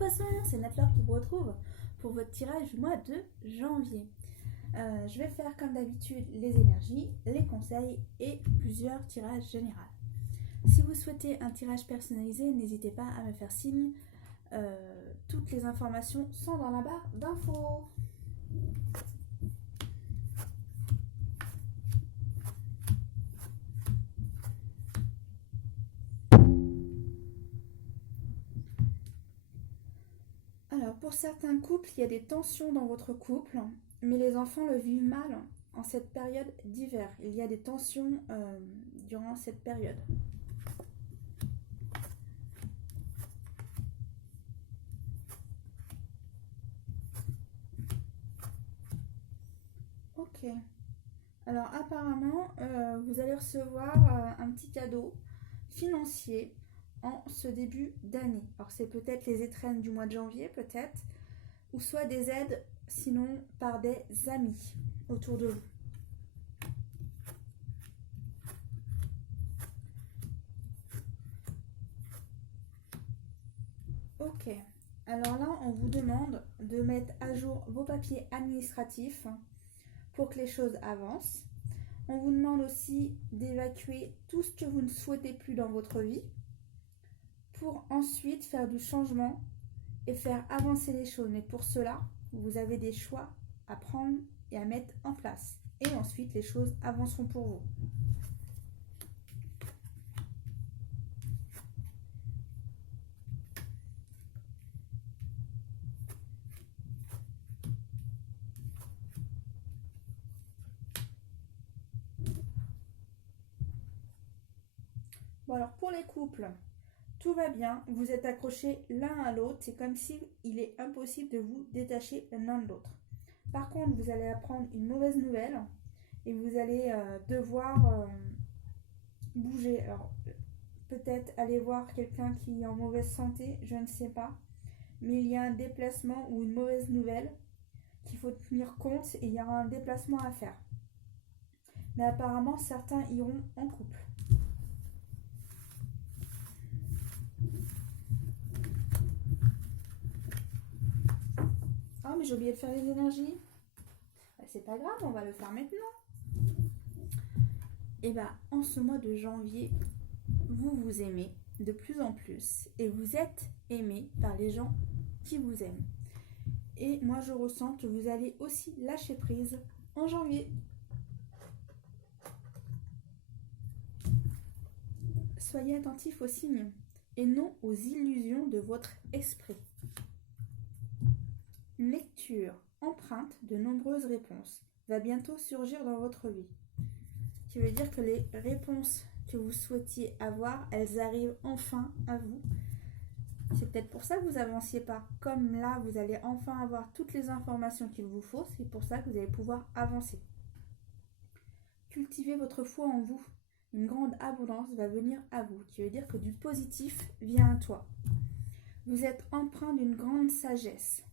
poissons, c'est Natlaure qui vous retrouve pour votre tirage du mois de janvier. Je vais faire comme d'habitude les énergies, les conseils et plusieurs tirages généraux. Si vous souhaitez un tirage personnalisé, n'hésitez pas à me faire signe. Toutes les informations sont dans la barre d'infos. Alors, pour certains couples, il y a des tensions dans votre couple, mais les enfants le vivent mal en cette période d'hiver. Il y a des tensions durant cette période. Ok. Alors, apparemment, vous allez recevoir un petit cadeau financier en ce début d'année. Alors, c'est peut-être les étrennes du mois de janvier, peut-être, ou soit des aides, sinon par des amis autour de vous. Ok. Alors là, on vous demande de mettre à jour vos papiers administratifs pour que les choses avancent. On vous demande aussi d'évacuer tout ce que vous ne souhaitez plus dans votre vie pour ensuite faire du changement et faire avancer les choses. Mais pour cela, vous avez des choix à prendre et à mettre en place. Et ensuite, les choses avanceront pour vous. Bon, alors pour les couples, tout va bien, vous êtes accrochés l'un à l'autre, c'est comme si il est impossible de vous détacher l'un de l'autre. Par contre, vous allez apprendre une mauvaise nouvelle et vous allez devoir bouger. Alors, peut-être aller voir quelqu'un qui est en mauvaise santé, je ne sais pas. Mais il y a un déplacement ou une mauvaise nouvelle qu'il faut tenir compte et il y aura un déplacement à faire. Mais apparemment, certains iront en couple. Oh, mais j'ai oublié de faire les énergies. C'est pas grave, on va le faire maintenant. Et bah, en ce mois de janvier, vous vous aimez de plus en plus et vous êtes aimé par les gens qui vous aiment. Et moi, je ressens que vous allez aussi lâcher prise en janvier. Soyez attentifs aux signes et non aux illusions de votre esprit. Une lecture empreinte de nombreuses réponses va bientôt surgir dans votre vie. Ce qui veut dire que les réponses que vous souhaitiez avoir, elles arrivent enfin à vous. C'est peut-être pour ça que vous n'avanciez pas. Comme là, vous allez enfin avoir toutes les informations qu'il vous faut, c'est pour ça que vous allez pouvoir avancer. Cultivez votre foi en vous. Une grande abondance va venir à vous, qui veut dire que du positif vient à toi. Vous êtes empreint d'une grande sagesse.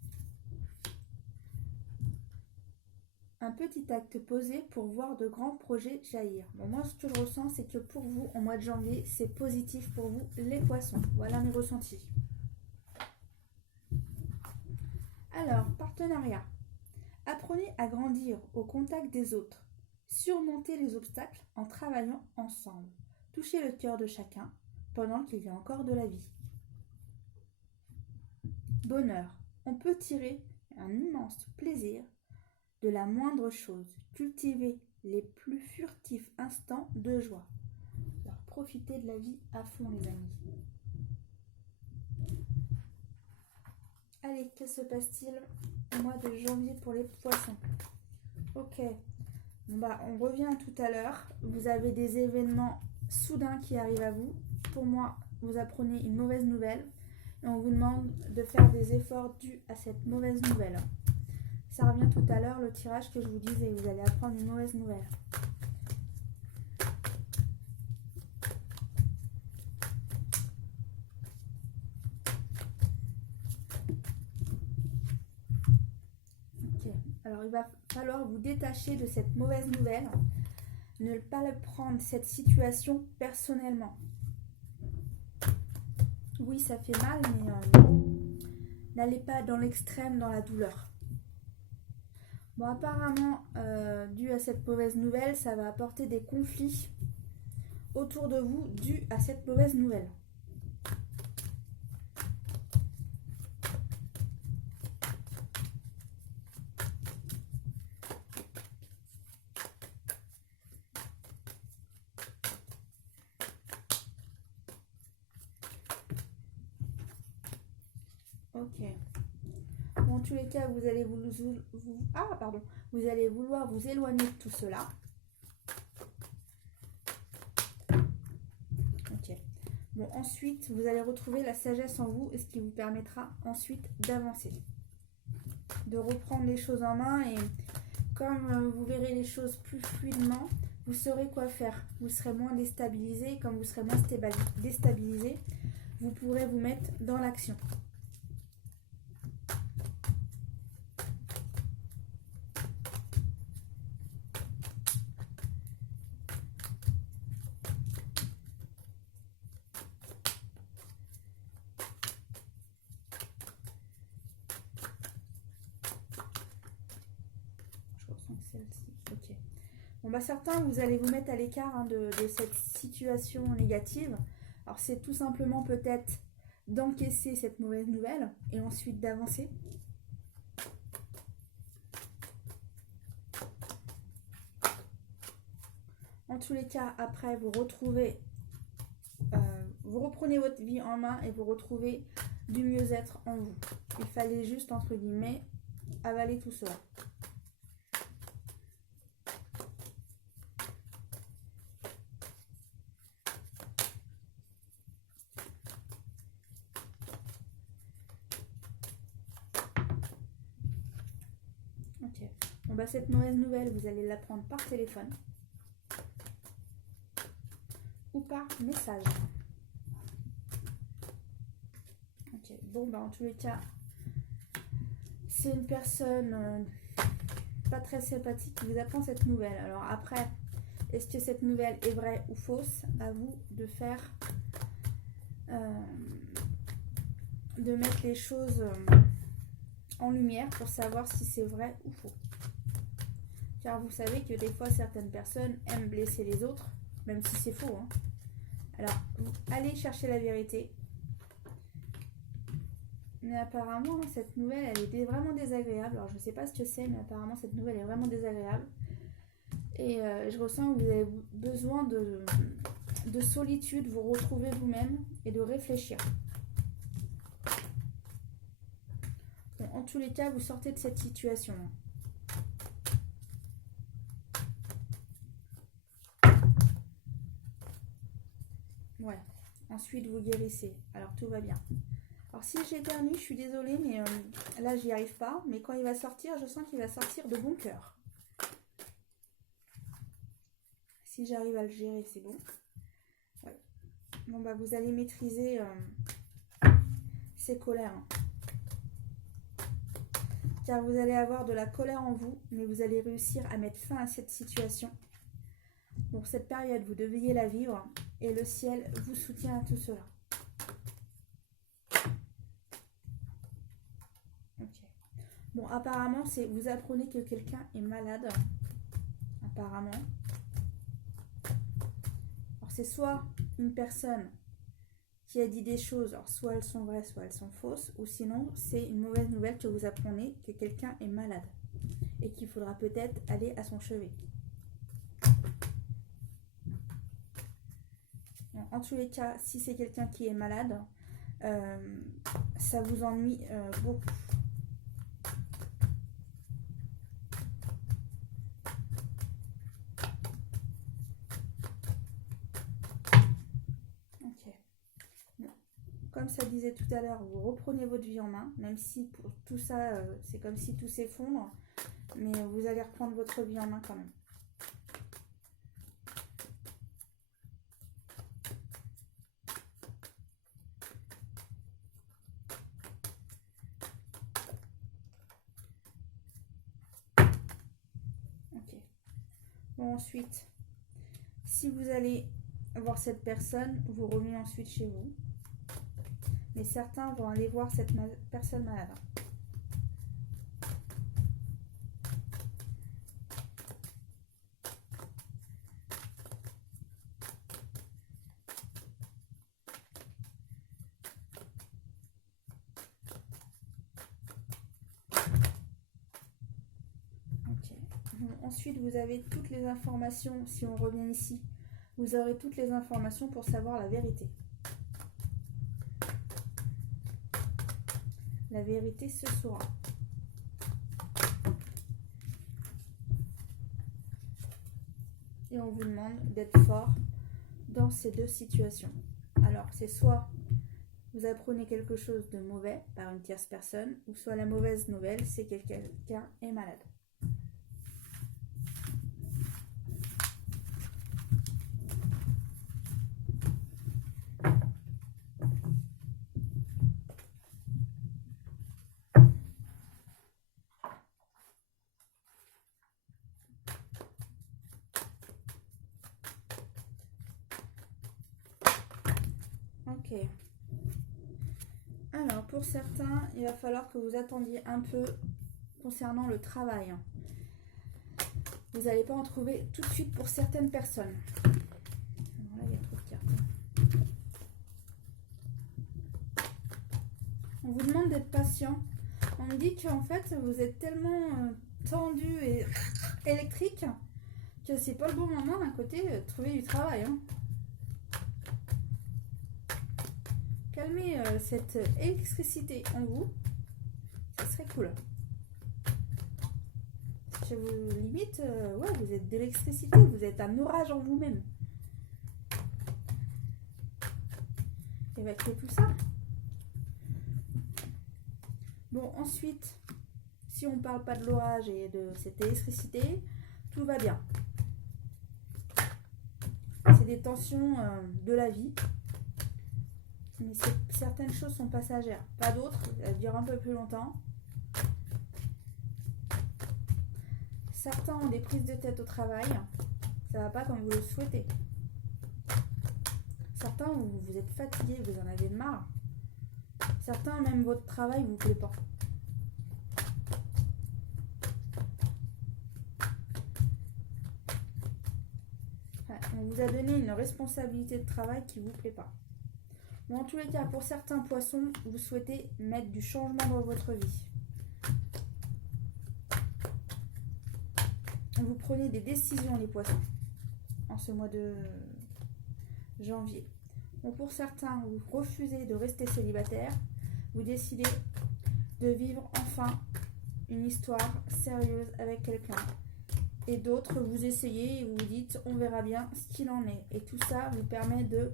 Un petit acte posé pour voir de grands projets jaillir. Bon, moi, ce que je ressens, c'est que pour vous, en mois de janvier, c'est positif pour vous, les poissons. Voilà mes ressentis. Alors, partenariat. Apprenez à grandir au contact des autres. Surmontez les obstacles en travaillant ensemble. Touchez le cœur de chacun pendant qu'il y a encore de la vie. Bonheur. On peut tirer un immense plaisir de la moindre chose. Cultivez les plus furtifs instants de joie. Alors, profitez de la vie à fond, les amis. Allez, que se passe-t-il au mois de janvier pour les poissons? Ok. Bon bah, on revient tout à l'heure. Vous avez des événements soudains qui arrivent à vous. Pour moi, vous apprenez une mauvaise nouvelle et on vous demande de faire des efforts dus à cette mauvaise nouvelle. Ça revient tout à l'heure, le tirage que je vous disais, vous allez apprendre une mauvaise nouvelle. Ok, alors il va falloir vous détacher de cette mauvaise nouvelle, ne pas prendre cette situation personnellement. Oui, ça fait mal, mais N'allez pas dans l'extrême, dans la douleur. Bon, apparemment, dû à cette mauvaise nouvelle, ça va apporter des conflits autour de vous dû à cette mauvaise nouvelle. Ok. Bon, en tous les cas, vous allez vous allez vouloir vous éloigner de tout cela. Ok. Bon, ensuite, vous allez retrouver la sagesse en vous, et ce qui vous permettra ensuite d'avancer, de reprendre les choses en main, et comme vous verrez les choses plus fluidement, vous saurez quoi faire. Vous serez moins déstabilisé. Comme vous serez moins déstabilisé, vous pourrez vous mettre dans l'action. Ok. Bon, bah certains, vous allez vous mettre à l'écart de cette situation négative. Alors c'est tout simplement peut-être d'encaisser cette mauvaise nouvelle et ensuite d'avancer. En tous les cas, après, vous reprenez votre vie en main et vous retrouvez du mieux-être en vous. Il fallait juste, entre guillemets, avaler tout cela. Ok. Bon, bah cette mauvaise nouvelle, vous allez l'apprendre par téléphone ou par message. Ok. Bon, bah en tous les cas, c'est une personne pas très sympathique qui vous apprend cette nouvelle. Alors après, est-ce que cette nouvelle est vraie ou fausse? À vous de faire, de mettre les choses en lumière pour savoir si c'est vrai ou faux. Car vous savez que des fois certaines personnes aiment blesser les autres, même si c'est faux. Hein. Alors, allez chercher la vérité. Mais apparemment, cette nouvelle, elle était vraiment désagréable. Alors, je ne sais pas ce que c'est, mais apparemment, cette nouvelle est vraiment désagréable. Et je ressens que vous avez besoin de solitude, vous retrouver vous-même et de réfléchir. Bon, en tous les cas, vous sortez de cette situation. Ouais. Ensuite, vous guérissez. Alors, tout va bien. Alors, si j'éternue, je suis désolée, mais là, j'y arrive pas. Mais quand il va sortir, je sens qu'il va sortir de bon cœur. Si j'arrive à le gérer, c'est bon. Ouais. Bon, bah, vous allez maîtriser ces colères. Hein. Car vous allez avoir de la colère en vous, mais vous allez réussir à mettre fin à cette situation. Donc, cette période, vous deviez la vivre. Et le ciel vous soutient à tout cela. Ok. Bon, apparemment, vous apprenez que quelqu'un est malade. Apparemment. Alors, c'est soit une personne qui a dit des choses, alors soit elles sont vraies, soit elles sont fausses, ou sinon, c'est une mauvaise nouvelle que vous apprenez que quelqu'un est malade et qu'il faudra peut-être aller à son chevet. En tous les cas, si c'est quelqu'un qui est malade, ça vous ennuie beaucoup. Ok. Bon. Comme ça disait tout à l'heure, vous reprenez votre vie en main, même si pour tout ça, c'est comme si tout s'effondre, mais vous allez reprendre votre vie en main quand même. Bon, ensuite, si vous allez voir cette personne, vous revenez ensuite chez vous. mais certains vont aller voir cette personne malade. Ensuite, vous avez toutes les informations. Si on revient ici, vous aurez toutes les informations pour savoir la vérité. La vérité se saura. Et on vous demande d'être fort dans ces deux situations. Alors, c'est soit vous apprenez quelque chose de mauvais par une tierce personne, ou soit la mauvaise nouvelle, c'est que quelqu'un est malade. Ok. Alors, pour certains, il va falloir que vous attendiez un peu concernant le travail. Vous n'allez pas en trouver tout de suite pour certaines personnes. Alors là, il y a trop de cartes. On vous demande d'être patient. On me dit qu'en fait, vous êtes tellement tendu et électrique que c'est pas le bon moment d'un côté de trouver du travail. Calmez cette électricité en vous, ça serait cool. Je vous limite, ouais, vous êtes d'électricité, vous êtes un orage en vous-même. Évacuez tout ça. Bon, ensuite, si on ne parle pas de l'orage et de cette électricité, tout va bien. C'est des tensions de la vie. Mais certaines choses sont passagères, pas d'autres, elles durent un peu plus longtemps. Certains ont des prises de tête au travail, ça va pas comme vous le souhaitez. Certains, vous êtes fatigués, vous en avez marre. Certains, même votre travail ne vous plaît pas. On vous a donné une responsabilité de travail qui ne vous plaît pas. Bon, en tous les cas, pour certains poissons, vous souhaitez mettre du changement dans votre vie. Vous prenez des décisions, les poissons, en ce mois de janvier. Bon, pour certains, vous refusez de rester célibataire. Vous décidez de vivre enfin une histoire sérieuse avec quelqu'un. Et d'autres, vous essayez et vous vous dites, on verra bien ce qu'il en est. Et tout ça vous permet de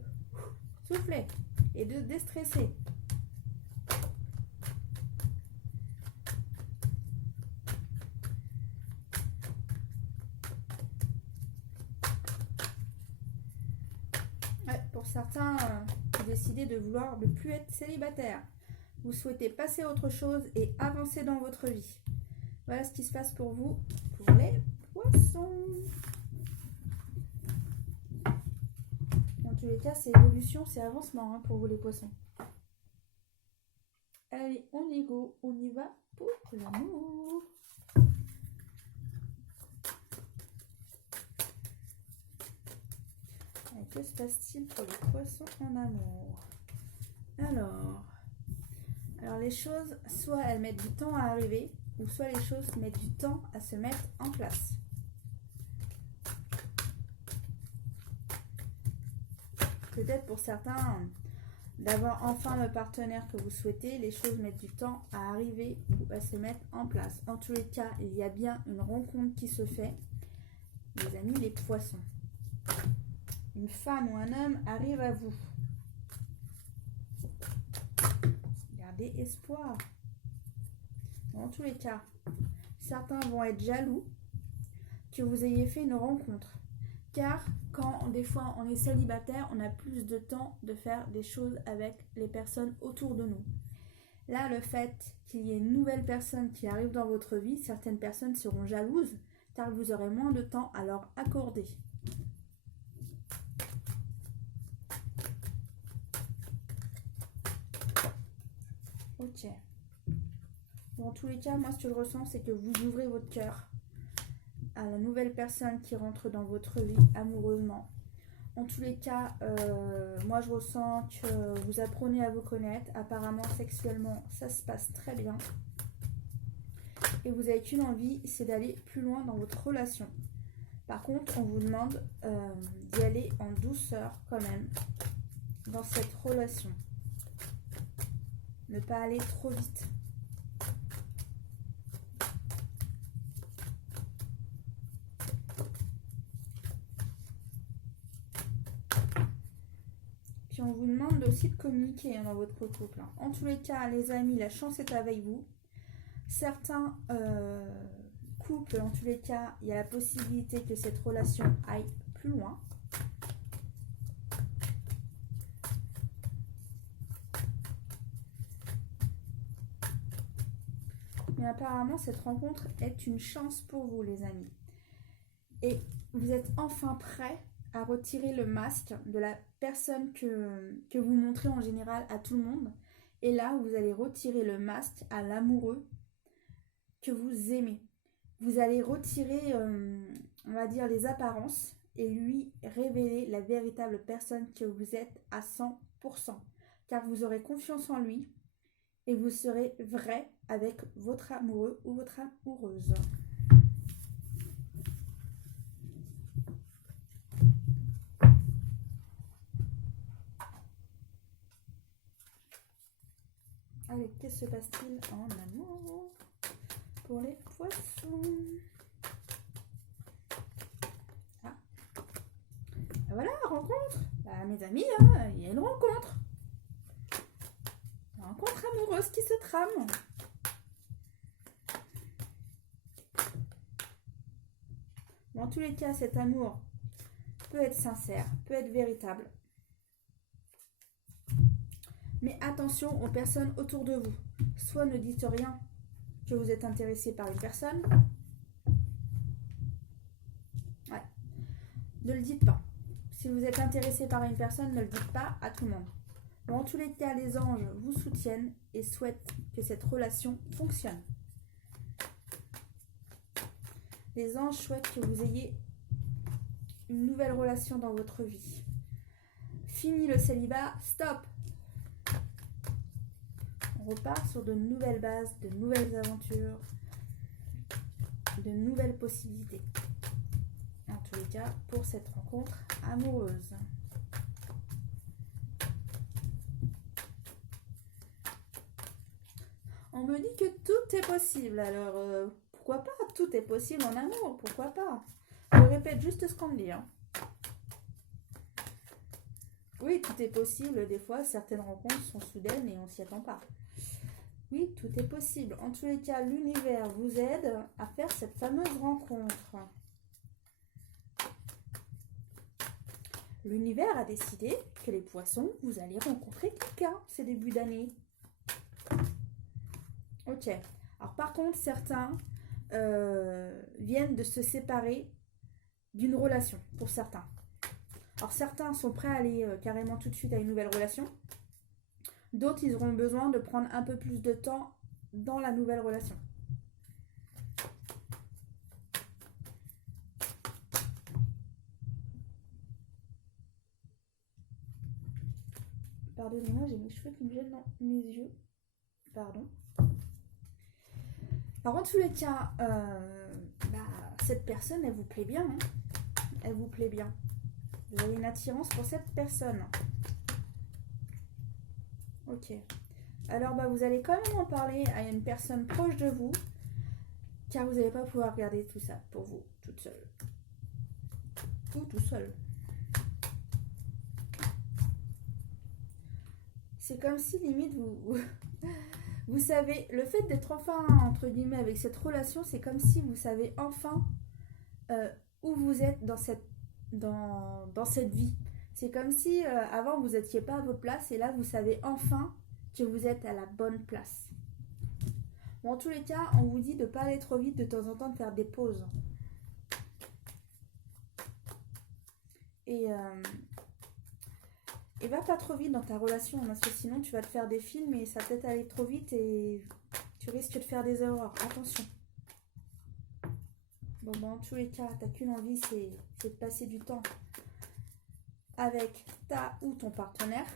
souffler et de déstresser. Ouais, pour certains, vous décidez de vouloir ne plus être célibataire. Vous souhaitez passer à autre chose et avancer dans votre vie. Voilà ce qui se passe pour vous, pour les poissons. Dans tous les cas, c'est évolution, c'est avancement pour vous les poissons. Allez, on y go, on y va pour l'amour. Que se passe-t-il pour les poissons en amour? Alors, les choses, soit elles mettent du temps à arriver, ou soit les choses mettent du temps à se mettre en place. Peut-être pour certains, d'avoir enfin le partenaire que vous souhaitez, les choses mettent du temps à arriver ou à se mettre en place. En tous les cas, il y a bien une rencontre qui se fait. Les amis, les poissons. Une femme ou un homme arrive à vous. Gardez espoir. En tous les cas, certains vont être jaloux que vous ayez fait une rencontre. Car quand des fois on est célibataire, on a plus de temps de faire des choses avec les personnes autour de nous. Là, le fait qu'il y ait une nouvelle personne qui arrive dans votre vie, certaines personnes seront jalouses car vous aurez moins de temps à leur accorder. Ok. Bon, en tous les cas, moi, ce que je ressens, c'est que vous ouvrez votre cœur à la nouvelle personne qui rentre dans votre vie amoureusement. En tous les cas, moi, je ressens que vous apprenez à vous connaître. Apparemment, sexuellement, ça se passe très bien. Et vous n'avez qu'une envie, c'est d'aller plus loin dans votre relation. Par contre, on vous demande d'y aller en douceur quand même dans cette relation. Ne pas aller trop vite. Puis on vous demande aussi de communiquer dans votre couple. En tous les cas, les amis, la chance est avec vous. Certains couples, en tous les cas, il y a la possibilité que cette relation aille plus loin. Mais apparemment, cette rencontre est une chance pour vous, les amis. Et vous êtes enfin prêts à retirer le masque de la personne que vous montrez en général à tout le monde. Et là, vous allez retirer le masque à l'amoureux que vous aimez. Vous allez retirer, on va dire, les apparences et lui révéler la véritable personne que vous êtes à 100%. Car vous aurez confiance en lui et vous serez vrai avec votre amoureux ou votre amoureuse. Allez, qu'est-ce qui se passe-t-il en amour pour les poissons? Ah, voilà, rencontre. Bah, mes amis, hein, il y a une rencontre. Une rencontre amoureuse qui se trame. Dans tous les cas, cet amour peut être sincère, peut être véritable. Mais attention aux personnes autour de vous. Soit ne dites rien que vous êtes intéressé par une personne. Ouais. Ne le dites pas. Si vous êtes intéressé par une personne, ne le dites pas à tout le monde. Bon, en tous les cas, les anges vous soutiennent et souhaitent que cette relation fonctionne. Les anges souhaitent que vous ayez une nouvelle relation dans votre vie. Fini le célibat, stop! On repart sur de nouvelles bases, de nouvelles aventures, de nouvelles possibilités. En tous les cas, pour cette rencontre amoureuse. On me dit que tout est possible, alors pourquoi pas? Tout est possible en amour, pourquoi pas? Je répète juste ce qu'on me dit. Hein. Oui, tout est possible, des fois, certaines rencontres sont soudaines et on ne s'y attend pas. Oui, tout est possible. En tous les cas, l'univers vous aide à faire cette fameuse rencontre. L'univers a décidé que les poissons, vous allez rencontrer quelqu'un ces débuts d'année. Ok. Alors par contre, certains viennent de se séparer d'une relation, pour certains. Alors certains sont prêts à aller carrément tout de suite à une nouvelle relation. D'autres, ils auront besoin de prendre un peu plus de temps dans la nouvelle relation. Pardonnez-moi, j'ai mes cheveux qui me gênent dans mes yeux. Pardon. Alors, en tous les cas, cette personne, elle vous plaît bien. Hein, elle vous plaît bien. Vous avez une attirance pour cette personne. Ok. Alors, vous allez quand même en parler à une personne proche de vous, car vous n'allez pas pouvoir garder tout ça pour vous, toute seule. Ou tout seul. C'est comme si, limite, vous savez, le fait d'être enfin, entre guillemets, avec cette relation, c'est comme si vous savez enfin où vous êtes dans cette vie. C'est comme si, avant, vous n'étiez pas à votre place, et là, vous savez enfin que vous êtes à la bonne place. Bon, en tous les cas, on vous dit de ne pas aller trop vite, de temps en temps, de faire des pauses. Et va pas trop vite dans ta relation, parce que sinon tu vas te faire des films et ça va peut-être aller trop vite et tu risques de faire des erreurs. Attention. Bon, dans tous les cas, t'as qu'une envie, c'est de passer du temps avec ta ou ton partenaire.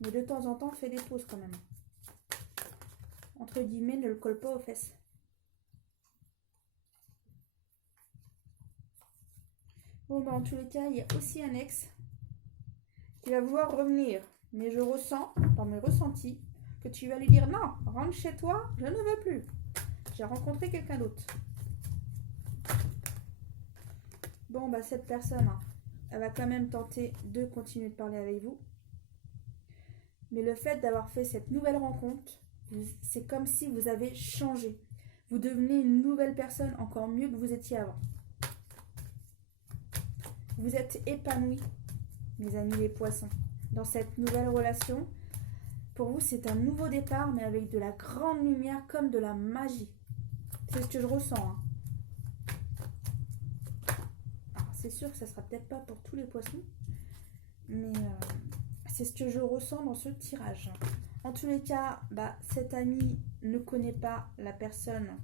Mais de temps en temps, fais des pauses quand même. Entre guillemets, ne le colle pas aux fesses. Bon, en tous les cas, il y a aussi un ex qui va vouloir revenir. Mais je ressens, dans mes ressentis, que tu vas lui dire non, rentre chez toi, je ne veux plus. J'ai rencontré quelqu'un d'autre. Bon, cette personne, elle va quand même tenter de continuer de parler avec vous. Mais le fait d'avoir fait cette nouvelle rencontre, c'est comme si vous avez changé. Vous devenez une nouvelle personne, encore mieux que vous étiez avant. Vous êtes épanouis, mes amis les poissons, dans cette nouvelle relation. Pour vous, c'est un nouveau départ, mais avec de la grande lumière, comme de la magie. C'est ce que je ressens. Alors, c'est sûr que ça ne sera peut-être pas pour tous les poissons, mais c'est ce que je ressens dans ce tirage. En tous les cas, cette amie ne connaît pas la personne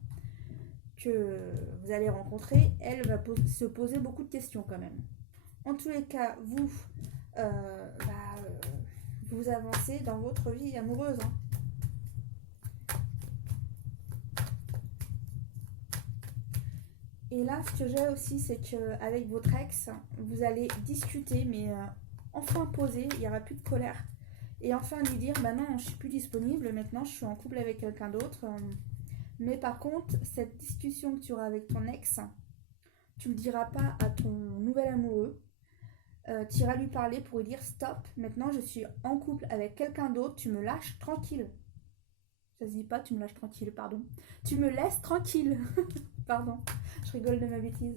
que vous allez rencontrer. Elle va se poser beaucoup de questions quand même. En tous les cas, vous avancez dans votre vie amoureuse. Et là, ce que j'ai aussi, c'est qu'avec votre ex, vous allez discuter, mais enfin poser, il n'y aura plus de colère. Et enfin lui dire, non, je ne suis plus disponible, maintenant je suis en couple avec quelqu'un d'autre. Mais par contre, cette discussion que tu auras avec ton ex, tu ne le diras pas à ton nouvel amoureux. Tu iras lui parler pour lui dire, stop, maintenant je suis en couple avec quelqu'un d'autre, tu me lâches tranquille. Ça se dit pas, tu me lâches tranquille, pardon. Tu me laisses tranquille. Pardon, je rigole de ma bêtise.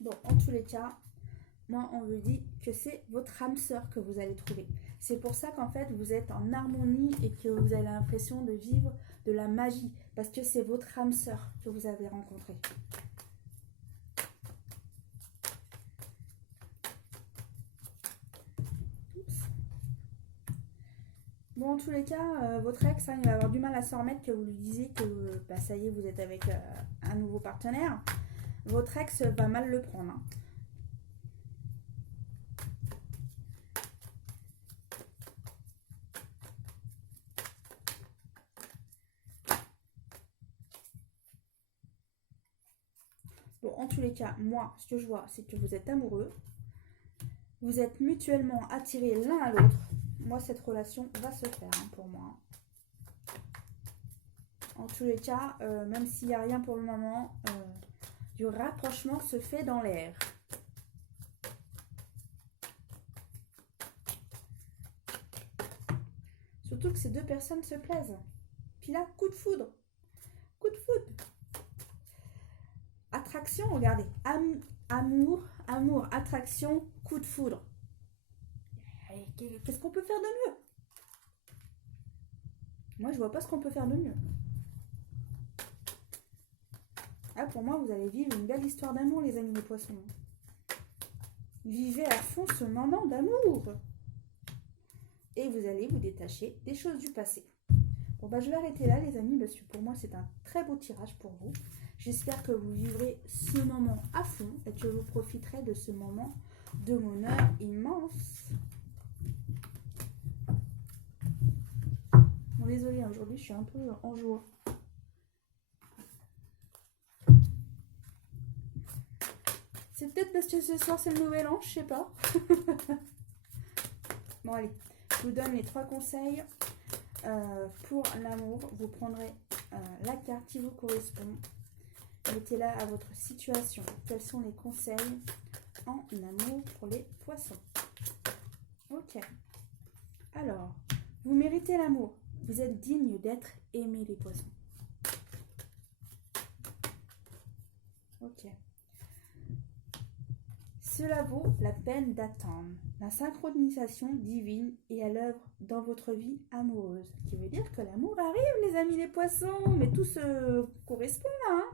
Bon, en tous les cas, moi, on me dit que c'est votre âme sœur que vous allez trouver. C'est pour ça qu'en fait, vous êtes en harmonie et que vous avez l'impression de vivre de la magie. Parce que c'est votre âme sœur que vous avez rencontrée. Bon, en tous les cas, votre ex, il va avoir du mal à s'en remettre que vous lui disiez que ça y est, vous êtes avec un nouveau partenaire. Votre ex va mal le prendre. Bon, en tous les cas, moi, ce que je vois, c'est que vous êtes amoureux. Vous êtes mutuellement attirés l'un à l'autre. Moi, cette relation va se faire pour moi. En tous les cas, même s'il n'y a rien pour le moment, du rapprochement se fait dans l'air. Surtout que ces deux personnes se plaisent. Puis là, coup de foudre. Coup de foudre. Attraction, regardez. Amour, attraction, coup de foudre. Qu'est-ce qu'on peut faire de mieux? Moi, je vois pas ce qu'on peut faire de mieux. Ah, pour moi, vous allez vivre une belle histoire d'amour, les amis les poissons. Vivez à fond ce moment d'amour. Et vous allez vous détacher des choses du passé. Bon, je vais arrêter là, les amis, parce que pour moi, c'est un très beau tirage pour vous. J'espère que vous vivrez ce moment à fond et que vous profiterez de ce moment de bonheur immense. Bon, désolée, aujourd'hui, je suis un peu en joie. C'est peut-être parce que ce soir, c'est le nouvel an, je sais pas. Bon, allez, je vous donne les 3 conseils. Pour l'amour, vous prendrez la carte qui vous correspond. Mettez-la à votre situation. Quels sont les conseils en amour pour les poissons? Ok. Alors, vous méritez l'amour. Vous êtes digne d'être aimé, les poissons. Ok. Cela vaut la peine d'attendre. La synchronisation divine est à l'œuvre dans votre vie amoureuse. Ce qui veut dire que l'amour arrive, les amis les poissons. Mais tout se correspond là. Hein.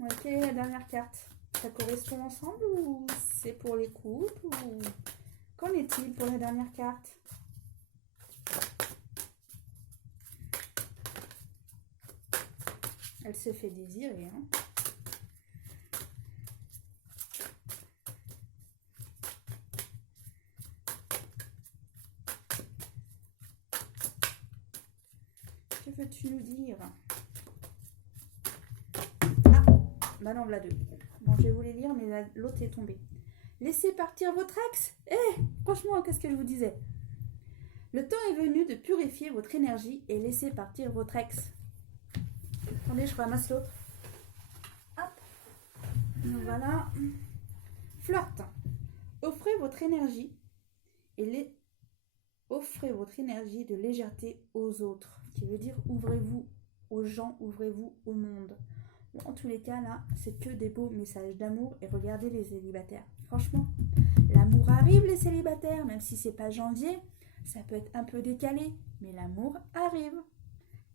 Ouais, quelle est la dernière carte? Ça correspond ensemble ou c'est pour les couples ou... Qu'en est-il pour la dernière carte? Elle se fait désirer. Hein. Que veux-tu nous dire? Ah, bah non, voilà deux. Bon, je vais vous les lire, mais l'autre est tombé. Laissez partir votre ex. Franchement, qu'est-ce que je vous disais? Le temps est venu de purifier votre énergie et laisser partir votre ex. Attendez, je ramasse l'autre. Hop. Voilà. Flirt. Offrez votre énergie et offrez votre énergie de légèreté aux autres. Ce qui veut dire ouvrez-vous aux gens, ouvrez-vous au monde. Bon, en tous les cas, là, c'est que des beaux messages d'amour. Et regardez les célibataires. Franchement, l'amour arrive les célibataires, même si c'est pas janvier. Ça peut être un peu décalé, mais l'amour arrive.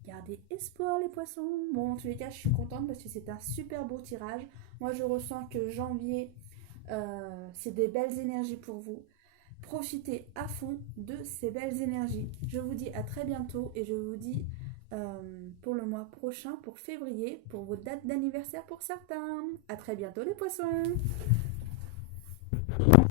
Gardez espoir les poissons. Bon, en tous les cas, je suis contente parce que c'est un super beau tirage. Moi, je ressens que janvier, c'est des belles énergies pour vous. Profitez à fond de ces belles énergies. Je vous dis à très bientôt et je vous dis pour le mois prochain, pour février, pour vos dates d'anniversaire pour certains. À très bientôt les poissons.